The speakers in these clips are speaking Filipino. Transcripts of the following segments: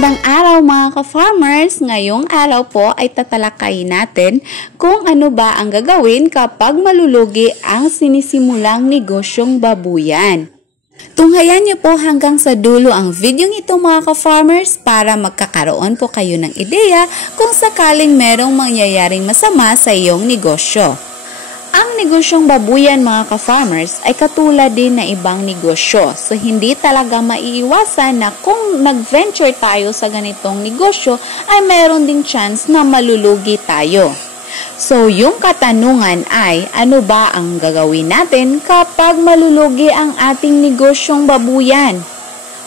Magandang araw mga ka-farmers! Ngayong araw po ay tatalakayin natin kung ano ba ang gagawin kapag malulugi ang sinisimulang negosyong babuyan. Tunghayan niyo po hanggang sa dulo ang video ito mga ka-farmers para magkakaroon po kayo ng ideya kung sakaling merong mangyayaring masama sa iyong negosyo. Ang negosyong babuyan mga ka-farmers ay katulad din na ibang negosyo. So hindi talaga maiiwasan na kung nag-venture tayo sa ganitong negosyo ay mayroon ding chance na malulugi tayo. So yung katanungan ay ano ba ang gagawin natin kapag malulugi ang ating negosyong babuyan?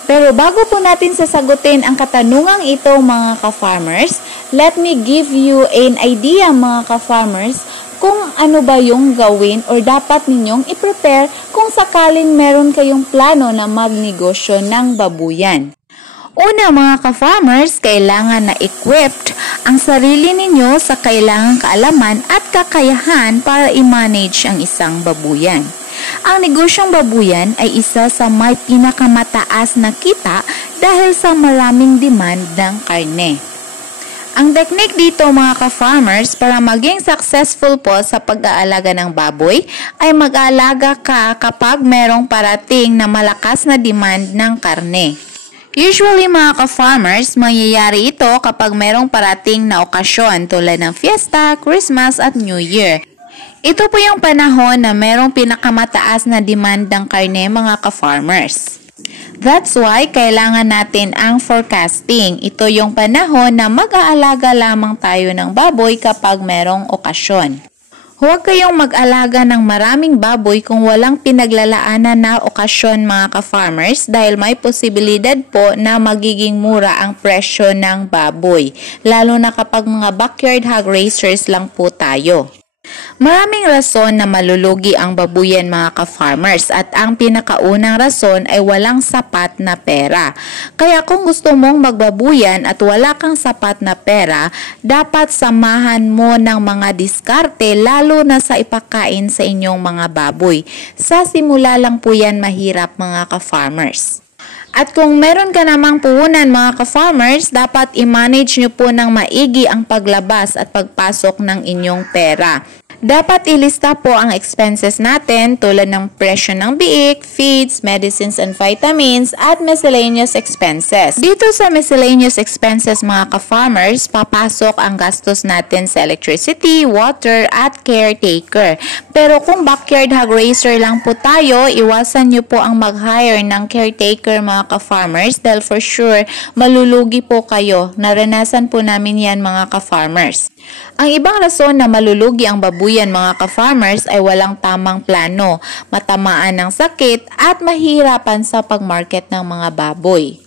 Pero bago po natin sasagutin ang katanungang ito mga ka-farmers, let me give you an idea mga ka-farmers kung ano ba yung gawin or dapat ninyong i-prepare kung sakaling meron kayong plano na magnegosyo ng babuyan. Una mga ka-farmers, kailangan na equipped ang sarili ninyo sa kailangang kaalaman at kakayahan para i-manage ang isang babuyan. Ang negosyong babuyan ay isa sa may pinakamataas na kita dahil sa maraming demand ng karne. Ang technique dito mga ka-farmers para maging successful po sa pag-aalaga ng baboy ay mag-aalaga ka kapag merong parating na malakas na demand ng karne. Usually mga ka-farmers, mangyayari ito kapag merong parating na okasyon tulad ng fiesta, Christmas at New Year. Ito po yung panahon na merong pinakamataas na demand ng karne mga ka-farmers. That's why kailangan natin ang forecasting. Ito yung panahon na mag-aalaga lamang tayo ng baboy kapag merong okasyon. Huwag kayong mag-alaga ng maraming baboy kung walang pinaglalaanan na okasyon mga ka-farmers dahil may posibilidad po na magiging mura ang presyo ng baboy, lalo na kapag mga backyard hog raisers lang po tayo. Maraming rason na malulugi ang babuyan mga ka-farmers at ang pinakaunang rason ay walang sapat na pera. Kaya kung gusto mong magbabuyan at wala kang sapat na pera, dapat samahan mo ng mga diskarte lalo na sa ipakain sa inyong mga baboy. Sa simula lang po yan mahirap mga ka-farmers. At kung meron ka namang puhunan mga ka-farmers, dapat i-manage nyo po ng maigi ang paglabas at pagpasok ng inyong pera. Dapat ilista po ang expenses natin tulad ng presyo ng biik, feeds, medicines and vitamins at miscellaneous expenses. Dito sa miscellaneous expenses mga ka-farmers, papasok ang gastos natin sa electricity, water at caretaker. Pero kung backyard hog raiser lang po tayo, iwasan nyo po ang mag-hire ng caretaker mga ka-farmers dahil for sure malulugi po kayo. Naranasan po namin yan mga ka-farmers. Ang ibang rason na malulugi ang babuyan mga ka-farmers ay walang tamang plano, matamaan ng sakit at mahirapan sa pagmarket ng mga baboy.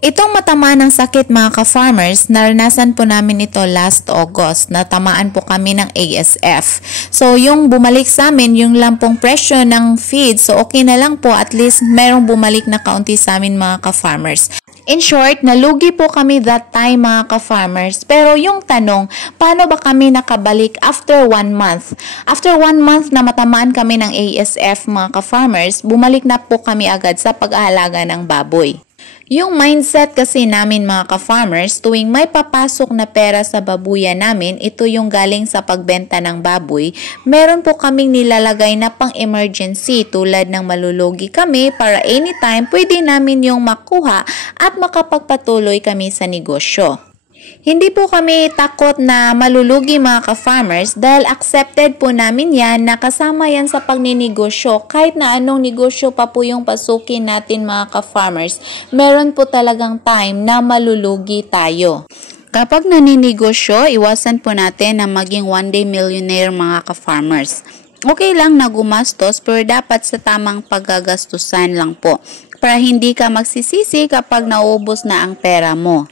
Itong matamaan ng sakit mga ka-farmers, naranasan po namin ito last August. Natamaan po kami ng ASF. So yung bumalik sa amin, yung lampong presyo ng feed, so okay na lang po, at least merong bumalik na kaunti sa amin mga ka-farmers. In short, nalugi po kami that time mga ka-farmers. Pero yung tanong, paano ba kami nakabalik after 1 month? After 1 month na matamaan kami ng ASF mga ka-farmers, bumalik na po kami agad sa pag-aalaga ng baboy. Yung mindset kasi namin mga ka-farmers, tuwing may papasok na pera sa babuyan namin, ito yung galing sa pagbenta ng baboy, meron po kaming nilalagay na pang-emergency tulad ng malulugi kami para anytime pwede namin yung makuha at makapagpatuloy kami sa negosyo. Hindi po kami takot na malulugi mga ka-farmers dahil accepted po namin yan na kasama yan sa pagninegosyo. Kahit na anong negosyo pa po yung pasukin natin mga ka-farmers, meron po talagang time na malulugi tayo. Kapag naninegosyo, iwasan po natin na maging one day millionaire mga ka-farmers. Okay lang na gumastos pero dapat sa tamang paggagastusan lang po para hindi ka magsisisi kapag naubos na ang pera mo.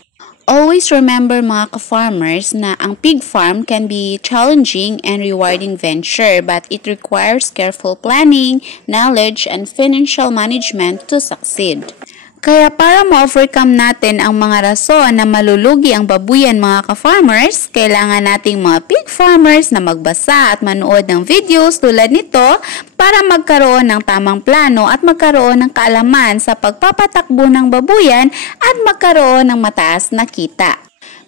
Always remember mga ka-farmers na ang pig farm can be challenging and rewarding venture but it requires careful planning, knowledge, and financial management to succeed. Kaya para ma-overcome natin ang mga rason na malulugi ang babuyan mga ka-farmers, kailangan nating mga pig farmers na magbasa at manood ng videos tulad nito para magkaroon ng tamang plano at magkaroon ng kaalaman sa pagpapatakbo ng babuyan at magkaroon ng mataas na kita.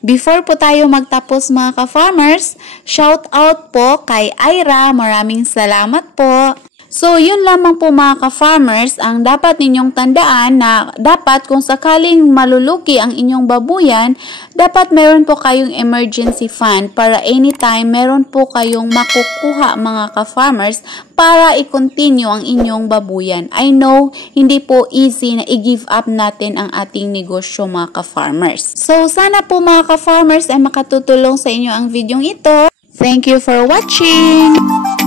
Before po tayo magtapos mga ka-farmers, shout out po kay Ira, maraming salamat po. So, yun lamang po mga ka-farmers ang dapat ninyong tandaan na dapat kung sakaling malulugi ang inyong babuyan, dapat meron po kayong emergency fund para anytime meron po kayong makukuha mga ka-farmers para i-continue ang inyong babuyan. I know, hindi po easy na i-give up natin ang ating negosyo mga ka-farmers. So, sana po mga ka-farmers ay makatutulong sa inyo ang videong ito. Thank you for watching!